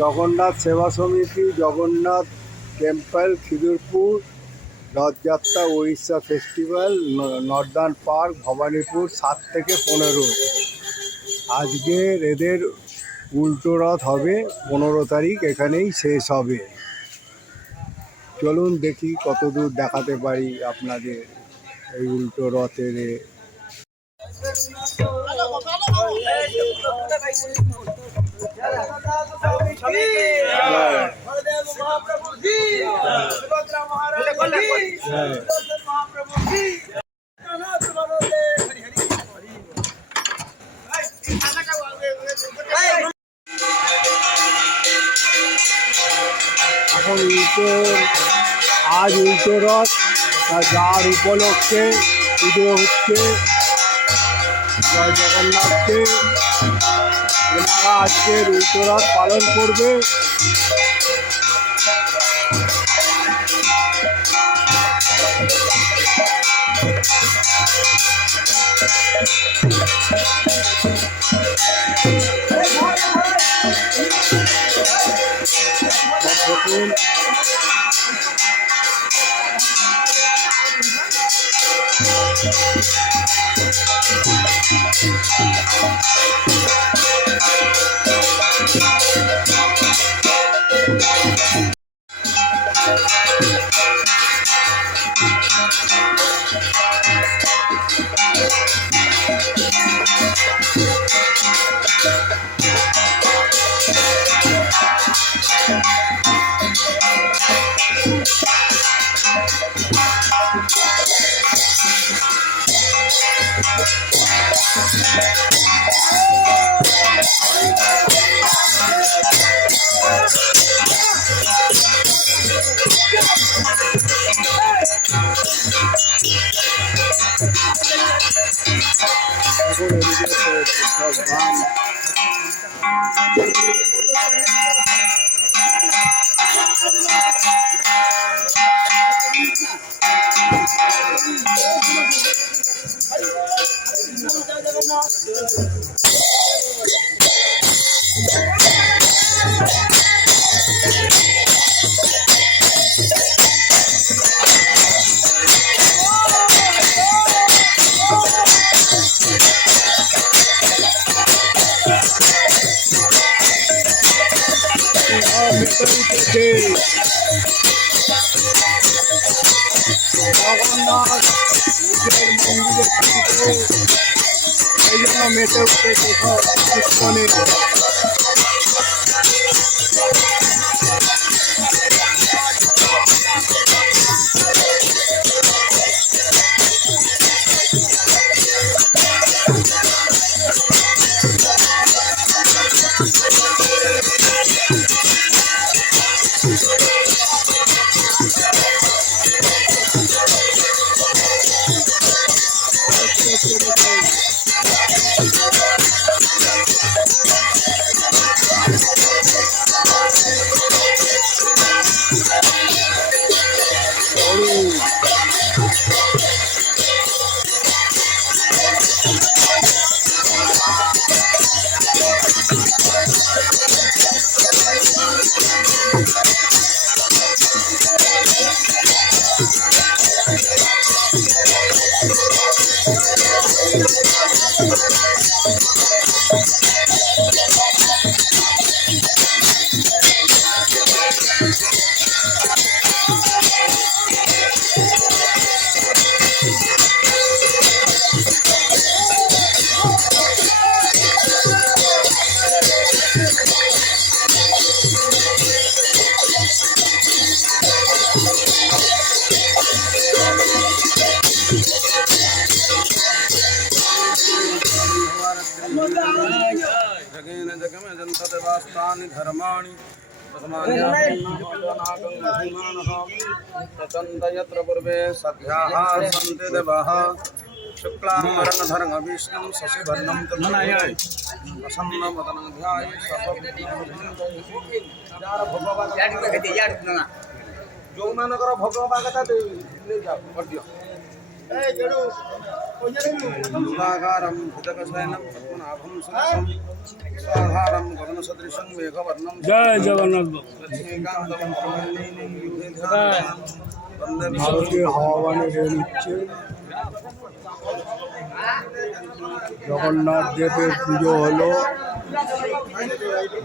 Jagannath Seva Samiti, Jagannath temple, Khidirpur, Rath Yatra, Orissa festival, northern park, Bhowanipore, 7 থেকে 15। আজকের এদের উল্টো রথ হবে 15 তারিখ, এখানেই শেষ হবে। চলুন দেখি কতদূর দেখাতে পারি আপনাদের এই উল্টো রথের। এখন আজ উল্টো রথ, যার উপলক্ষে পুজো হচ্ছে জয় জগন্নাথকে। এনারা আজকের উল্টো রথ পালন করবে। জগন্নাথ নিজের মন্দিরে এই জন্য মেতে উঠে ইস্কনে। जगमेजन्तदेवास्तानि धर्माणि यत्र पूर्वे सद्याः सन्ति देवाः शुक्लाम्बरधरं विष्णुं शशिवर्णं प्रसन्नवदनं ध्यायेत्। ଯୋଉମାନଙ୍କର ଭୋଗ ହବା କଥା ନେଇ ଯାଅ କରିଦିଅ। शुभाकारं भुजगशयनं पद्मनाभं सुरेशं स्वाधारं गगनसदृशं मेघवर्णं जय जगन्नाथ बाबू। लक्ष्मीकान्तं प्रमन्येनं युगे ध्यानं वन्दे ভারতীয় হাওয়াবানে রেল নিচ্ছে। জগন্নাথ দেবের পুজো হলো,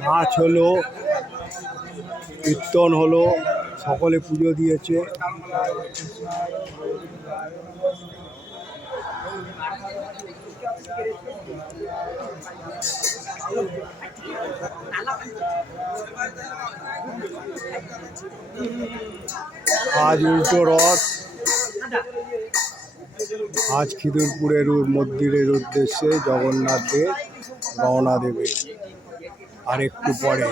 নাচ হলো, কীর্তন হলো, সকলে পুজো দিয়েছে। আজ উল্টো রথ, আজ খিদিরপুরের মন্দিরের উদ্দেশ্যে জগন্নাথ দেব রওনা দেবে আর একটু পরে।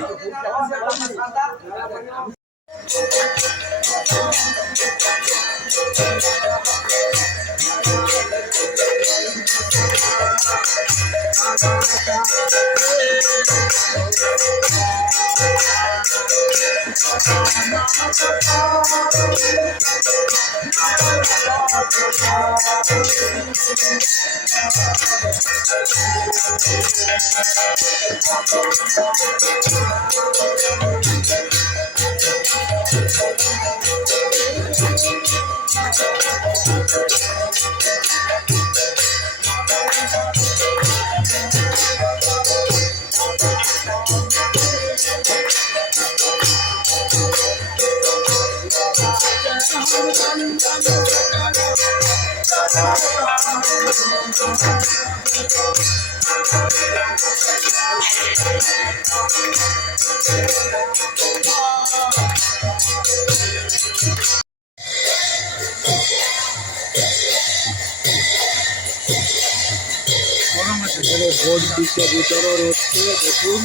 এখানে ভোট দিতে বিতরণ হচ্ছে, দেখুন।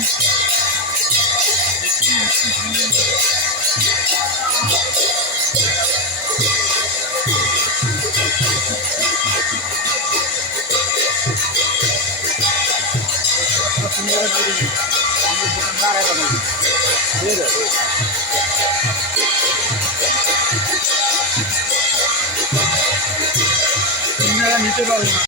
নিতে পারবো না।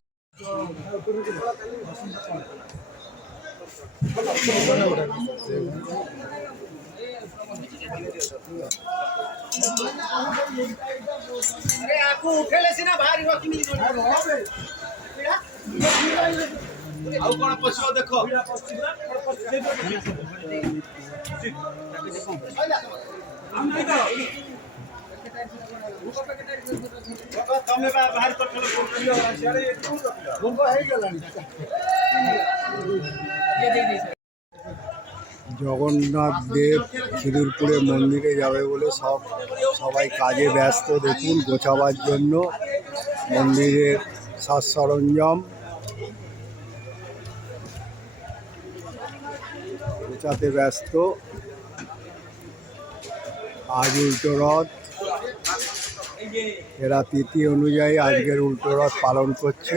देखो জগন্নাথ দেব খিদিরপুরে মন্দিরে যাবে বলে সবাই কাজে ব্যস্ত। দেখুন, গোছাবার জন্য মন্দিরের সাজ সরঞ্জাম গোছাতে ব্যস্ত। আজ উল্টো রথ, এরা তিথি অনুযায়ী আজকের উল্টো রথ পালন করছে।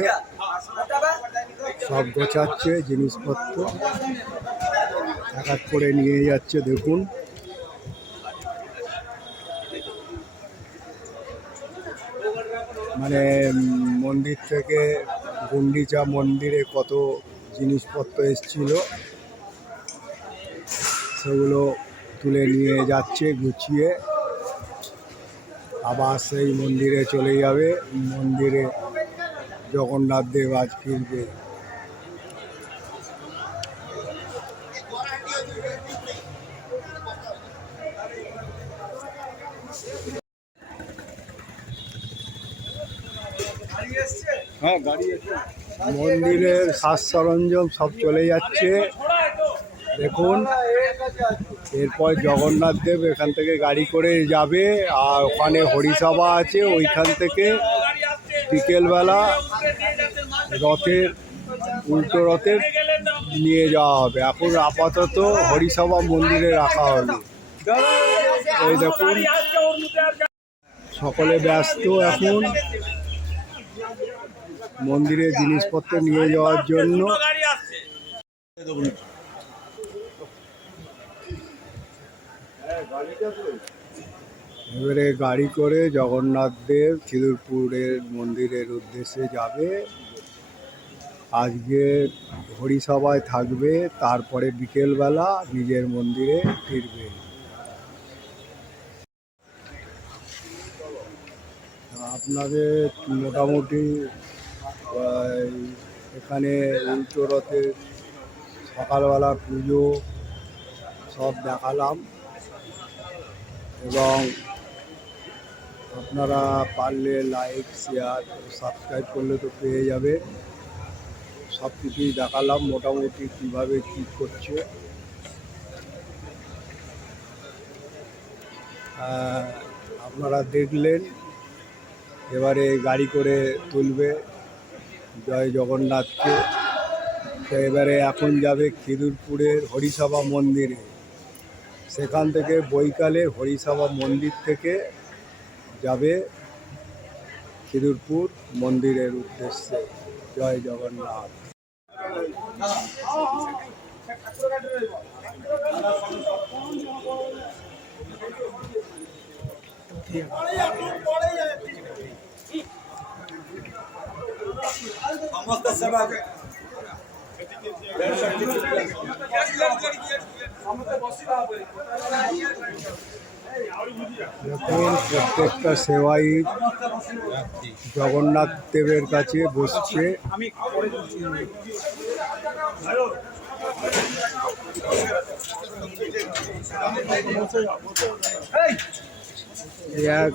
সব গোছাচ্ছে, জিনিসপত্র এক এক করে নিয়ে যাচ্ছে। দেখুন, মানে মন্দির থেকে গুন্ডিচা মন্দিরে কত জিনিসপত্র এসছিল, সেগুলো তুলে নিয়ে যাচ্ছে গুছিয়ে। আবার সেই মন্দিরে চলে যাবে। মন্দিরে জগন্নাথ দেব আজ ফিরবে। মন্দিরের সাজ সরঞ্জাম সব চলে যাচ্ছে। দেখুন, এরপর জগন্নাথ দেব এখান থেকে গাড়ি করে যাবে, আর ওখানে হরিসভা আছে, ওইখান থেকে বিকেলবেলা রথের উল্টো রথের নিয়ে যাওয়া হবে। এখন আপাতত হরিসভা মন্দিরে রাখা হবে। এই দেখুন, সকলে ব্যস্ত এখন মন্দিরে জিনিসপত্র নিয়ে যাওয়ার জন্য। এবারে গাড়ি করে জগন্নাথ দেব খিদিরপুরের মন্দিরের উদ্দেশ্যে যাবে। আজকে হরিসভায় থাকবে, তারপরে বিকেলবেলা নিজের মন্দিরে ফিরবে। আপনাদের মোটামুটি এখানে উল্টো রথের সকালবেলা পুজো সব দেখালাম, এবং আপনারা পারলে লাইক শেয়ার সাবস্ক্রাইব করলে তো পেয়ে যাবে। সব কিছুই দেখালাম মোটামুটি কীভাবে কী করছে। আপনারা দেখলেন। এবারে গাড়ি করে তুলবে জয় জগন্নাথকে। তো এবারে এখন যাবে খিদিরপুরের হরিসভা মন্দিরে। সেখান থেকে বৈকালে হরিসভা মন্দির থেকে যাবে খিদিরপুর মন্দিরের উদ্দেশ্যে। জয় জগন্নাথ। সমস্ত সেবা দেখুন প্রত্যেকটা সেবাই জগন্নাথ দেবের কাছে বসছে। এক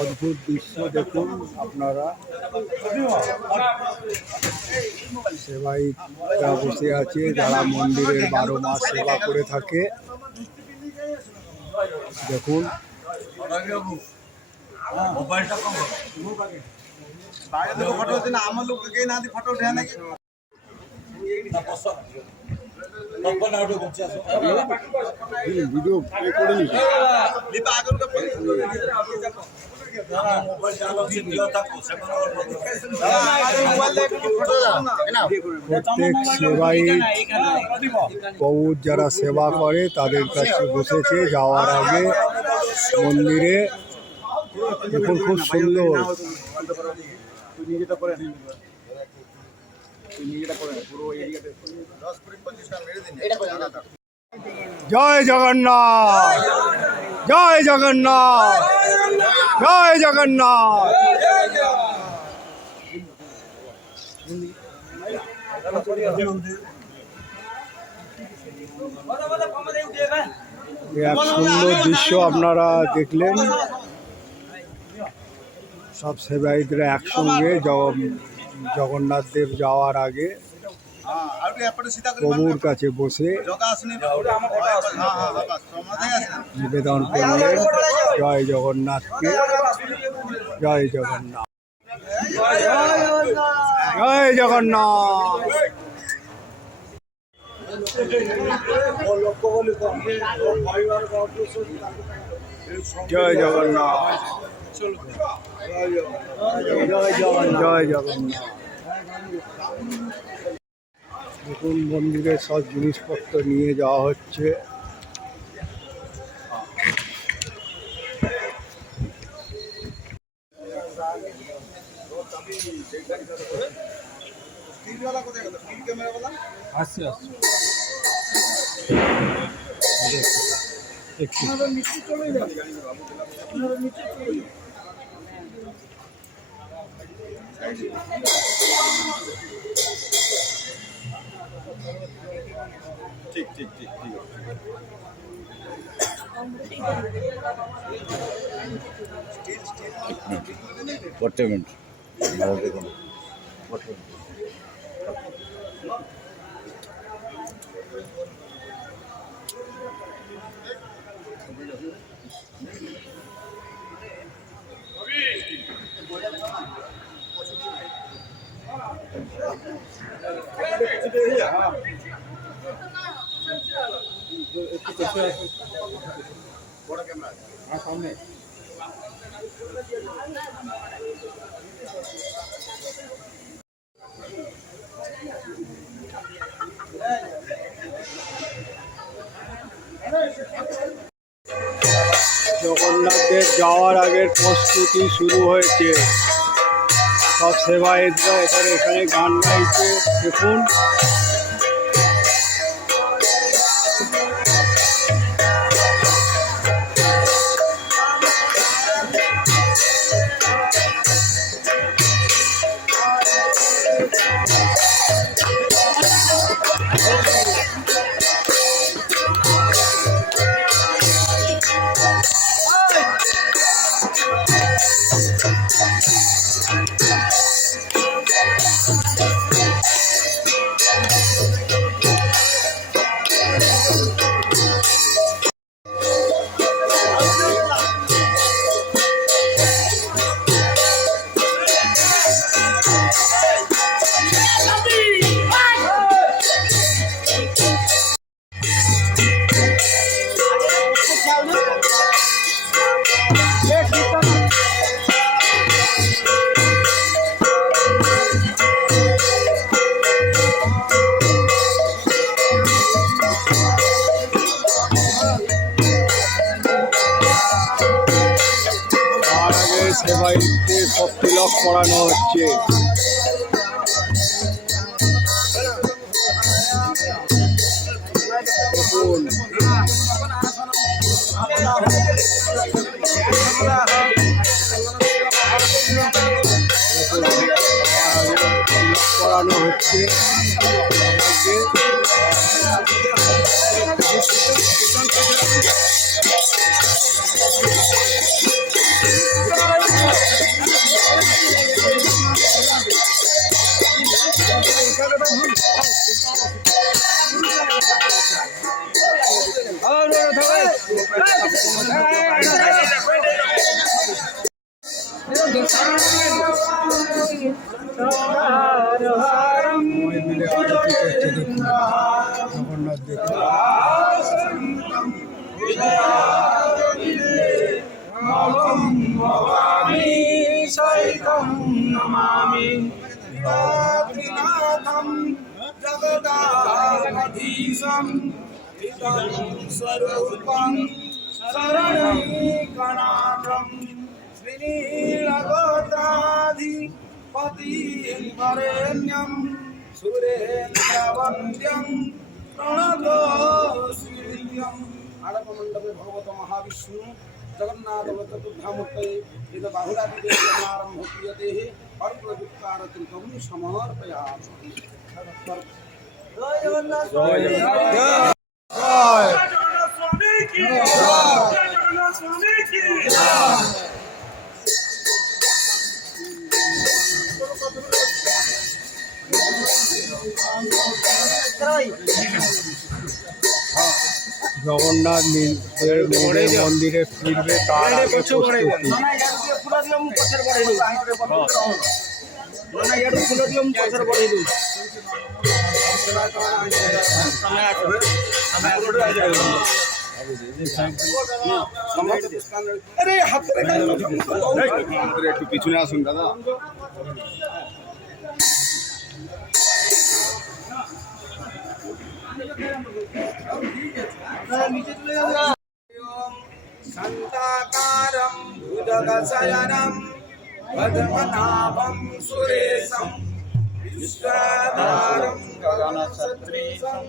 অদ্ভুত দৃশ্য দেখুন আপনারা। সেবাইরা বসে আছে, যারা মন্দিরের 12 মাস সেবা করে থাকে। দেখুন মোবাইলটা কম বাইরে থেকে ফটো হচ্ছে না, আমার লোক কে না দি ফটো উঠে নাকি ভিডিও প্লে করে নিচ্ছি। প্রত্যেক সেবাই প্রভুর যারা সেবা করে তাদের কাছে বসেছে যাওয়ার আগে মন্দিরে। দেখুন খুব সুন্দর। জয় জগন্নাথ, জয় জগন্নাথ, জয় জগন্নাথ। এক সুন্দর দৃশ্য আপনারা দেখলেন। সব সেবায়িতরা একসঙ্গে জগন্নাথ দেব যাওয়ার আগে প্রভুর কাছে বসে নিবেদন করলেন জয় জগন্নাথকে। জয় জগন্নাথ, জয় জগন্নাথ। জয় জগন্নাথ, জয় জগন্নাথ, জয় জগন্নাথ। নতুন মন্দিরে সব জিনিসপত্র নিয়ে যাওয়া হচ্ছে। ঠিক ঠিক ঠিক ঠিক মিনিট জগন্নাথ দেব যাওয়ার আগের প্রস্তুতি শুরু হয়েছে। সব সেবায়েতরা এখানে গান গাইছে দেখুন। সেবাইতে সব তিলক করানো হচ্ছে। দেখুন তিলক করানো হচ্ছে সবাই মিলে আরতি করছে দেখুন জগন্নাথ দেখুন। पतिवरेण्यं सुरेन्द्रवन्द्यं प्रणतोऽस्म्यहम्। आडपमण्डपे भगवतो महाविष्णु जगन्नाथवचतुर्धामूर्तये इद बाहुलादिदेवनारम्भो क्रियते अर्घ्ययुक्तारतिं समर्पयामि। जय जगन्नाथ स्वामी की जय। जगन्नाथ स्वामी की जय। জগন্নাথ মন্দিরে ফিরবে তার আগে প্রস্তুতি। একটু পিছনে আসুন দাদা। शान्ताकारं भुजगशयनं पद्मनाभं सुरेशं विश्वाधारं गगनसदृशं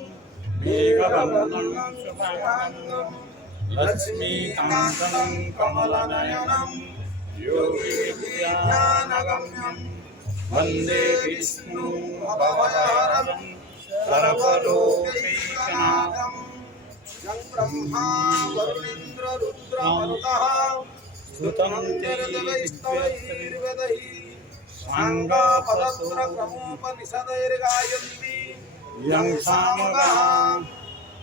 मेघवर्णं शुभांगं लक्ष्मीकान्तं कमलनयनं योगिविज्ञानगम्यं वन्दे विष्णु भवहरं सर्वलोकैकनाथम्। यं ब्रह्मा वरुणेन्द्र रुद्रमरुतः स्तुतं चरदवैस्तवैर्वेदैः साङ्गापदत्रक्रमोपनिषदैर्गायन्ति यं सामगाः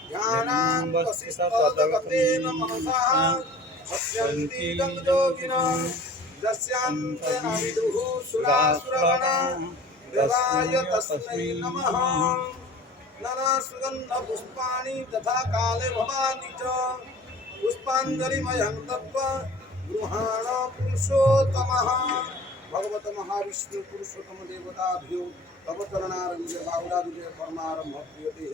ज्ञानान् वसिष्ठतदगतेन मनसः पश्यन्ति तं योगिनः यस्यान्ते न विदुः सुरासुरगणा देवाय तस्मै नमः। नाना सुगंध पुष्पाणि तथा काले भवानि च पुष्पाञ्जलिमयं दत्त्वा गृहाण पुरुषोत्तमः। भगवत महाविष्णु पुरुषोत्तम देवताभ्यो तव चरणारविंद बाहुलादिदेव परमारम्भ क्रियते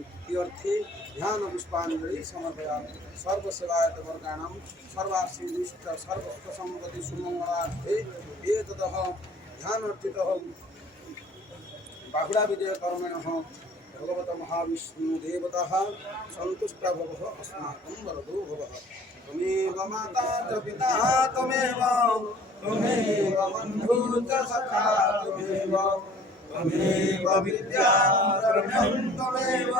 इत्यर्थे ध्यान पुष्पाञ्जलि समर्पयामि। सर्वसेवायत वर्गाणां सर्वाशीर्षिष्ट सर्वसम्पत्ति सुमङ्गलार्थे एतदः ध्यान अर्चित हो बाहुड़ा विजय कर्मेण भगवत महाविष्णु देवता संतुष्ट भव अस्माकं वरदो भव त्वमेव माता च पिता त्वमेव त्वमेव बन्धु च सखा त्वमेव विद्या द्रव्यं त्वमेव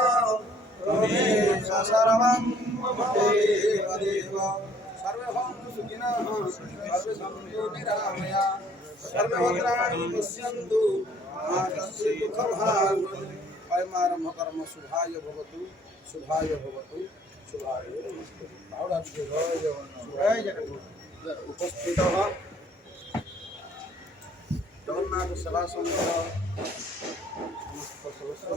त्वमेव सर्वं मम देव सर्वे भवन्तु सुखिनः सर्वे सन्तु निरामया सर्वे भद्राणि पश्यन्तु मा कश्चित् दुःखभाग् अयमारम्भ कर्म शुभाय भवतु शुभाय भवतु शुभाय भवतु। जय जगन्नाथ उपस्थितः जगन्नाथ सेवा समितिर समस्त सदस्य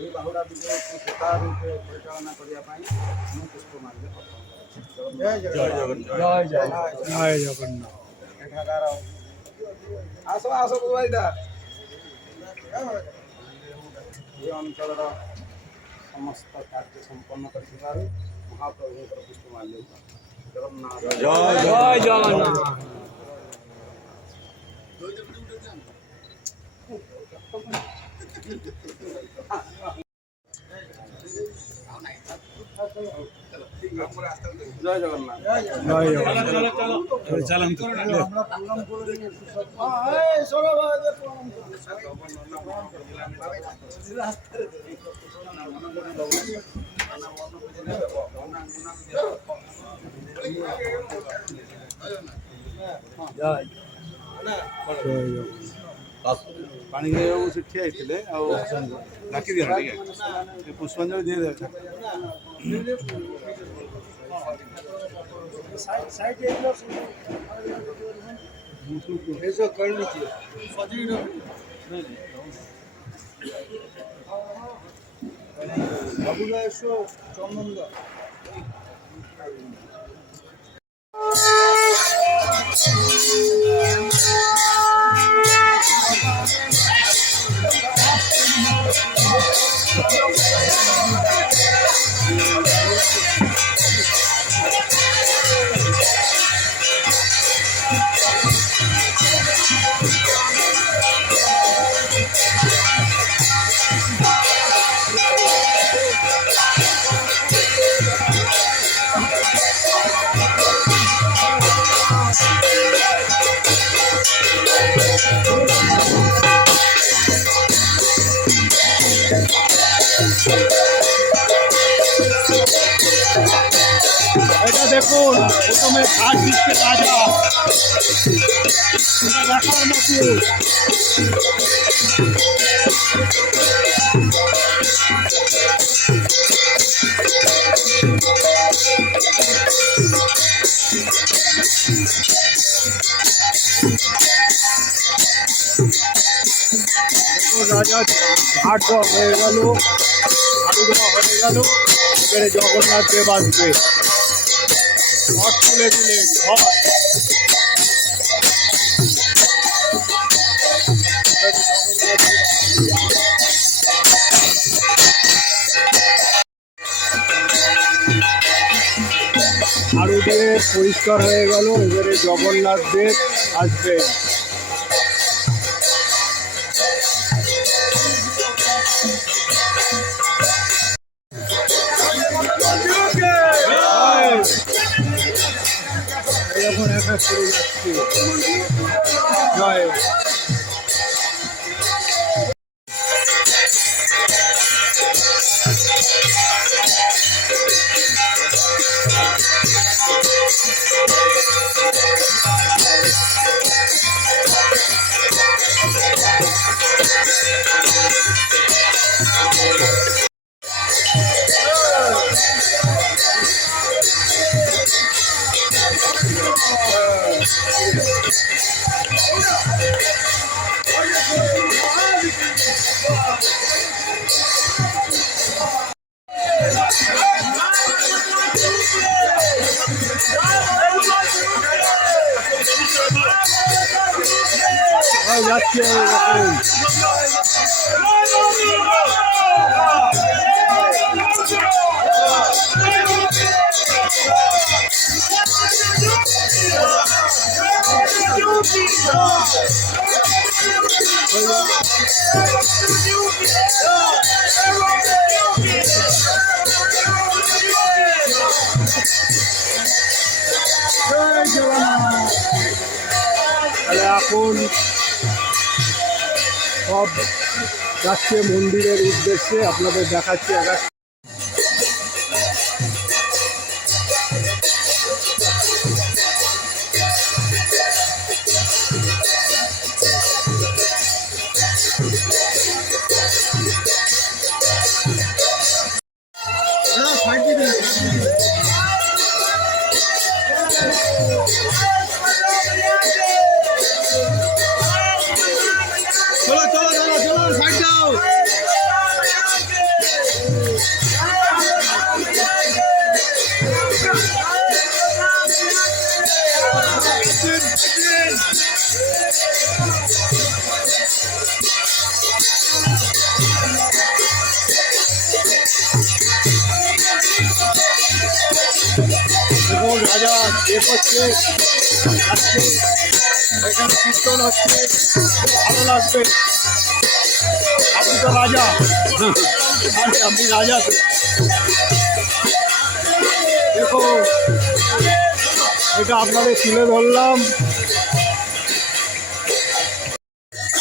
এই বাহুଡ଼ା বিজয়କୁ ସୁଚାରୁରୂପେ ପରିଚାଳନା କରିବା ପାଇଁ ମୁଁ ପୁଷ୍ପମାଲ୍ୟ ଅର୍ପଣ କରୁଛି। ଜୟ ଜଗନ୍ନାଥ। জয় জগন্নাথ। ଏଠାକାର ଆସ ଆସ ବୁବାଇଦା ଏ ଅଞ୍ଚଳର ସମସ୍ତ କାର୍ଯ୍ୟ ସମ୍ପନ୍ନ କରିଥିବାରୁ ମହାପ୍ରଭୁଙ୍କର ପୁଷ୍ପମାଲ୍ୟ ଜଗନ୍ନାଥ জয় জগন্নাଥ। জয় জগন্নাথ। জয় জগন্নাথ। জয় ପାଣି ଖାଇବାକୁ ସେ ଠିଆ ହେଇଥିଲେ ଆଉ ଡାକି ଦିଅ ଟିକେ ପୁଷ୍ପାଞ୍ଜଳି ଦେଇଦେବେ। ऐसा कर लीजिए। बाबूला ऐसो चंदन এটা দেখুন প্রথমে ঘাট দিচ্ছে রাজা এটা দেখার মতো। রাজা ঘাট দেওয়া হয়ে গেল, ঝাড়ু দেওয়া হয়ে গেল, এবারে জগন্নাথ দেব আসবে। ঘট তুলে দিলেন, ঘট ঝাড়ু দিয়ে পরিষ্কার হয়ে গেল, এবারে জগন্নাথ দেব আসবেন। এখন একা করে যাচ্ছি। জয় যাচ্ছে Thank you. তাহলে এখন সব যাচ্ছে মন্দিরের উদ্দেশ্যে, আপনাদের দেখাচ্ছি এক এক। চলো চলো চলো চলো সাইড দাও। দেখুন রাজা এ করছে, যাচ্ছে, এখানে কীর্তন হচ্ছে, ভালো লাগবে। আপনি তো রাজা, আরে আপনি রাজা তো। দেখুন এটা আপনাদের তুলে ধরলাম।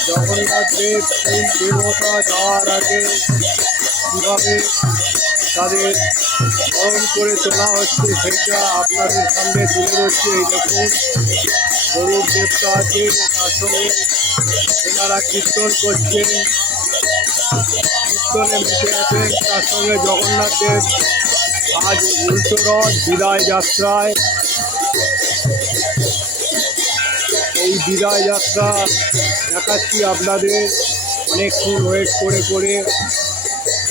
জগন্নাথ দেব এই দেবতা যাওয়ার আগে কীভাবে তাদের বরণ করে তোলা হচ্ছে সেটা আপনাদের সামনে তুলে ধরছি। এই দেখুন গরুর দেবতা আছে, তার সঙ্গে এনারা কীর্তন করছেন, কীর্তনে মেতে আছেন। তার সঙ্গে জগন্নাথ দেব আজ উল্টো রথ বিদায় যাত্রায়, এই বিদায় যাত্রা দেখাচ্ছি আপনাদের। অনেকক্ষণ ওয়েট করে করে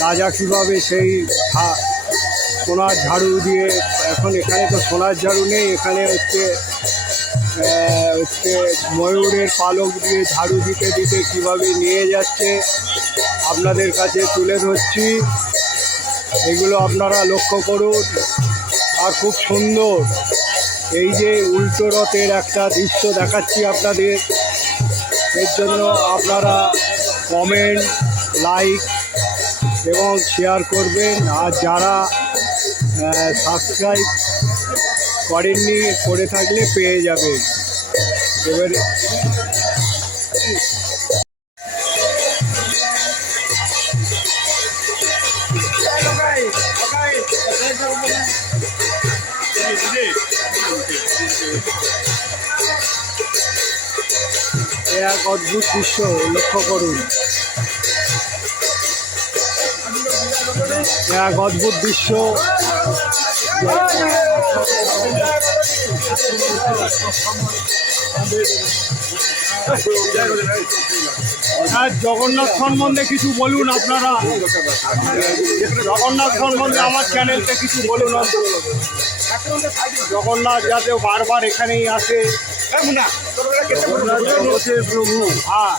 রাজা কীভাবে সেই সোনার ঝাড়ু দিয়ে, এখন এখানে তো সোনার ঝাড়ু নেই, এখানে হচ্ছে ময়ূরের পালক দিয়ে ঝাড়ু দিতে দিতে কীভাবে নিয়ে যাচ্ছে আপনাদের কাছে তুলে ধরছি। এগুলো আপনারা লক্ষ্য করুন। আর খুব সুন্দর এই যে উল্টো রথের একটা দৃশ্য দেখাচ্ছি আপনাদের। এর জন্য আপনারা কমেন্ট, লাইক এবং শেয়ার করবেন। আর যারা সাবস্ক্রাইব করেননি, করে থাকলে পেয়ে যাবেন। এবারে এক অদ্ভুত দৃশ্য লক্ষ্য করুন, এক অদ্ভুত দৃশ্য। জগন্নাথ সম্বন্ধে কিছু বলুন আপনারা, জগন্নাথ সম্বন্ধে আমার চ্যানেলকে কিছু বলুন। জগন্নাথ যাতে বারবার এখানেই আসে। জগন্নাথ জগতের প্রভু, হ্যাঁ,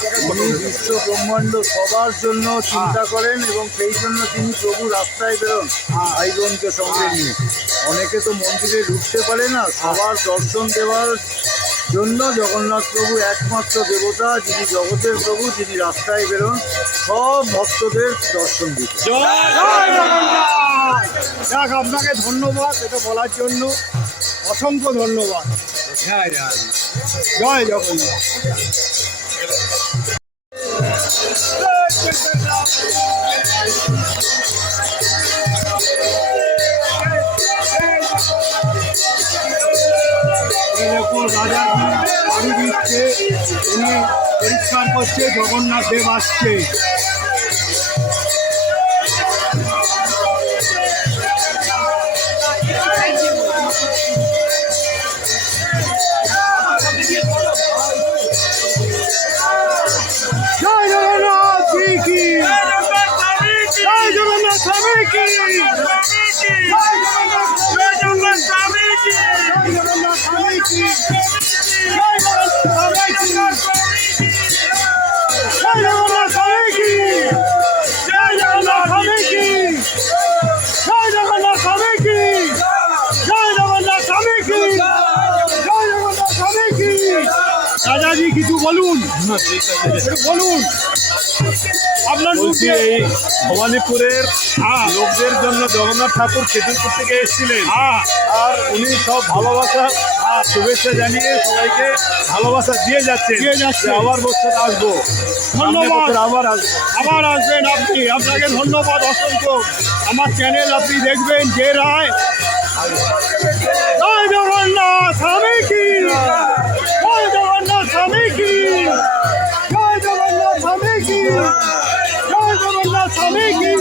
তিনি বিশ্ব ব্রহ্মাণ্ড সবার জন্য চিন্তা করেন এবং সেই জন্য তিনি প্রভু রাস্তায় বেরোন ভাই বোনকে সঙ্গে নিয়ে। অনেকে তো মন্দিরে ঢুকতে পারে না, সবার দর্শন দেওয়ার জন্য জগন্নাথ প্রভু একমাত্র দেবতা, যিনি জগতের প্রভু, যিনি রাস্তায় বেরোন সব ভক্তদের দর্শন দিতে। যাক, আপনাকে ধন্যবাদ এটা বলার জন্য, অসংখ্য ধন্যবাদ। জয় জগন্নাথ। দেখুন রাজাজি বাড়ি দিচ্ছে, উনি পরিষ্কার করছে, জগন্নাথ দেব আসছে। জয় জগন্নাথ কি, জয় জগন্নাথ স্বামী কি, জয় জগন্নাথ স্বামী কি, জয় জগন্নাথ স্বামী কি, জয় জগন্নাথ স্বামী কি, জয় জগন্নাথ স্বামী কি, জয় জগন্নাথ স্বামী কি, জয় জগন্নাথ স্বামী কি, জয় জগন্নাথ স্বামী কি। রাজাজি কিছু বলুন, একটু বলুন আপনার মুখ বলছি দিয়ে। এই ভবানীপুরের লোকদের জন্য জগন্নাথ ঠাকুর খেজুরপুর থেকে এসেছিলেন, আর উনি সব ভালোবাসা আর শুভেচ্ছা জানিয়ে সবাইকে ভালোবাসা দিয়ে যাচ্ছে, আবার বছর আসবো, ধন্যবাদ। সামনের বছর আবার আসবো। আবার আসবেন আপনি, আপনাকে ধন্যবাদ অসংখ্য। আমার চ্যানেল আপনি দেখবেন যে রায়। জয় জগন্নাথ স্বামী কি, জয় জগন্নাথ স্বামী কি, জয় জগন্নাথ স্বামী কি, জয় জগন্নাথ স্বামী কি,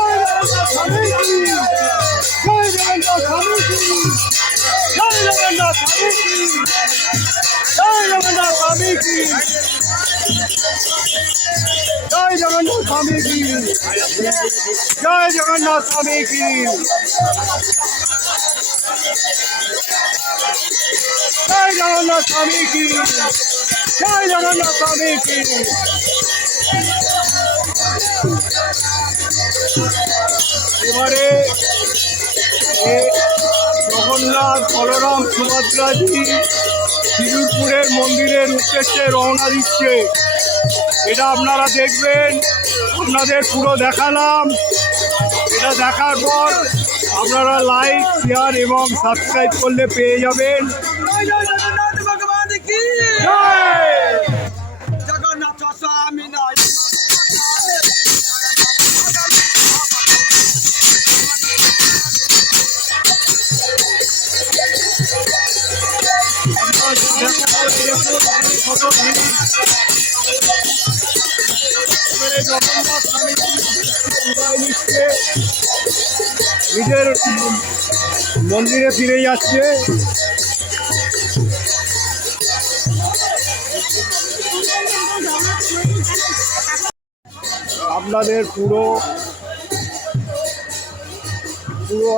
জয় জগন্নাথ স্বামী কি, জয় জগন্নাথ স্বামী কি, জয় জগন্নাথ স্বামী কি, জয় জগন্নাথ স্বামী কি, জয় জগন্নাথ স্বামী কি, জয় জগন্নাথ স্বামী কি, জয় জগন্নাথ স্বামী কি, জয় জগন্নাথ স্বামী কি। এবারে জগন্নাথ বলরাম সুভদ্রাজি খিজুরপুরের মন্দিরের উদ্দেশ্যে রওনা দিচ্ছে। এটা আপনারা দেখবেন, আপনাদের পুরো দেখালাম। এটা দেখার পর আপনারা লাইক, শেয়ার এবং সাবস্ক্রাইব করলে পেয়ে যাবেন। জয় জয় জগন্নাথ ভগবান কি জয়। জগন্নাথ স্বামী নয় নিজের মন্দিরে ফিরে যাচ্ছে। আপনাদের পুরো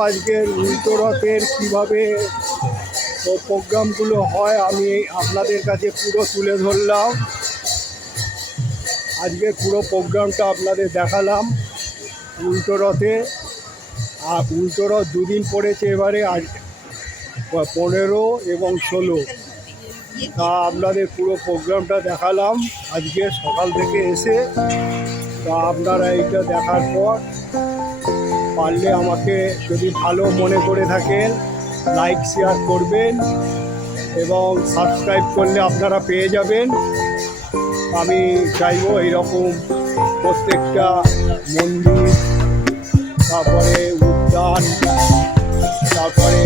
আজকের উল্টো রথের কীভাবে প্রোগ্রামগুলো হয় আমি আপনাদের কাছে পুরো তুলে ধরলাম। আজকে পুরো প্রোগ্রামটা আপনাদের দেখালাম উল্টো রথে। আর উল্টো রথ দুদিন পড়েছে এবারে, আজ 15 এবং 16। তা আপনাদের পুরো প্রোগ্রামটা দেখালাম আজকে সকাল থেকে এসে। তা আপনারা এইটা দেখার পর পারলে আমাকে যদি ভালো মনে করে থাকেন লাইক শেয়ার করবেন এবং সাবস্ক্রাইব করলে আপনারা পেয়ে যাবেন। আমি চাইবো এইরকম প্রত্যেকটা মন্দির, তারপরে উদ্যান, তারপরে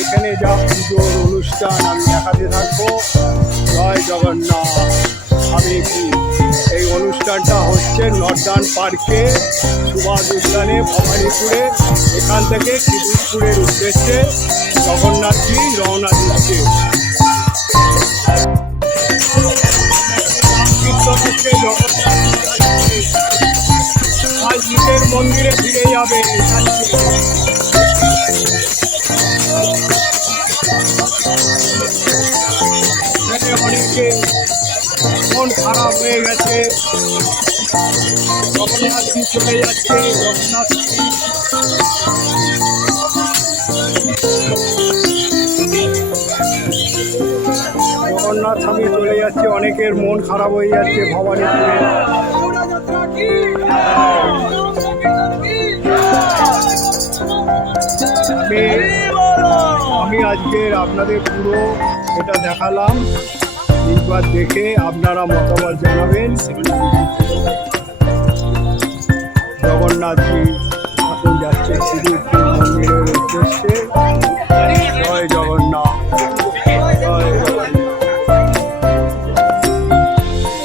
এখানে যা পুজোর অনুষ্ঠান আমি দেখাতে থাকবো। জয় জগন্নাথ স্বামী কি। এই অনুষ্ঠানটা হচ্ছে নর্দার্ন পার্কে, সুভাষ উদ্যানে, ভবানীপুরে। এখান থেকে খিজুরপুরের উদ্দেশ্যে জগন্নাথজি রওনা দিচ্ছে। আজ নিজের মন্দিরে ফিরে যাবে। অনেকে মন খারাপ হয়ে গেছে, জগন্নাথজি চলে যাচ্ছে। জগন্নাথ স্বামী চলে যাচ্ছে, অনেকের মন খারাপ হয়ে যাচ্ছে ভবানীপুরে। যাত্রা কি আমি আজকের আপনাদের পুরো এটা দেখালাম। এইবার দেখে আপনারা মতামত জানাবেন। জগন্নাথজি এখন যাচ্ছে খিজুরপুর মন্দিরের উদ্দেশ্যে। জয় জগন্নাথ, জয় জগন্নাথ।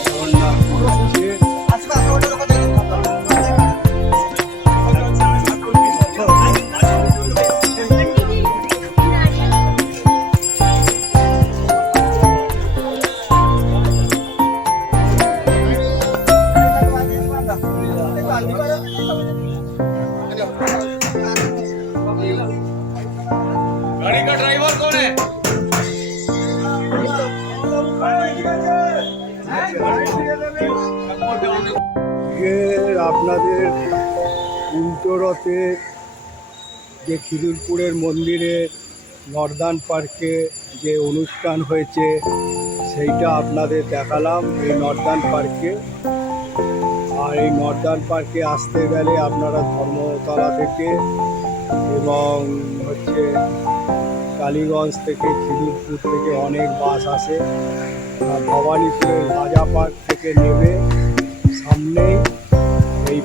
জগন্নাথ যাচ্ছে। गाड़ी का ड्राइवर कौन है? আপনাদের উল্টো রথের যে খিজুরপুরের মন্দিরে নর্দার্ন পার্কে যে অনুষ্ঠান হয়েছে সেইটা আপনাদের দেখালাম এই নর্দার্ন পার্কে। আর এই নর্দার্ন পার্কে আসতে গেলে আপনারা ধর্মতলা থেকে এবং হচ্ছে কালীগঞ্জ থেকে, খিদিরপুর থেকে অনেক বাস আসে। আর ভবানীপুরের রাজা পার্ক থেকে নেমে সামনেই এই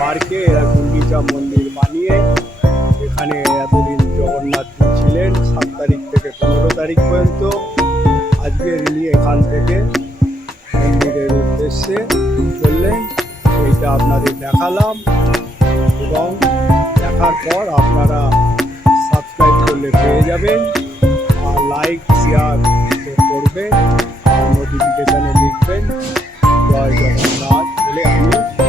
পার্কে এরা গুন্ডিচা মন্দির বানিয়ে এখানে এতদিন জগন্নাথ ছিলেন 7 তারিখ থেকে 15 তারিখ পর্যন্ত। আজকে ইনি এখান থেকে মন্দিরের উদ্দেশ্যে চললেন, সেইটা আপনাদের দেখালাম। এবং দেখার পর আপনারা সাবস্ক্রাইব করলে পেয়ে যাবেন, আর লাইক শেয়ার করবেন, আর নোটিফিকেশানে লিখবেন জয় জগন্নাথ বলে আমি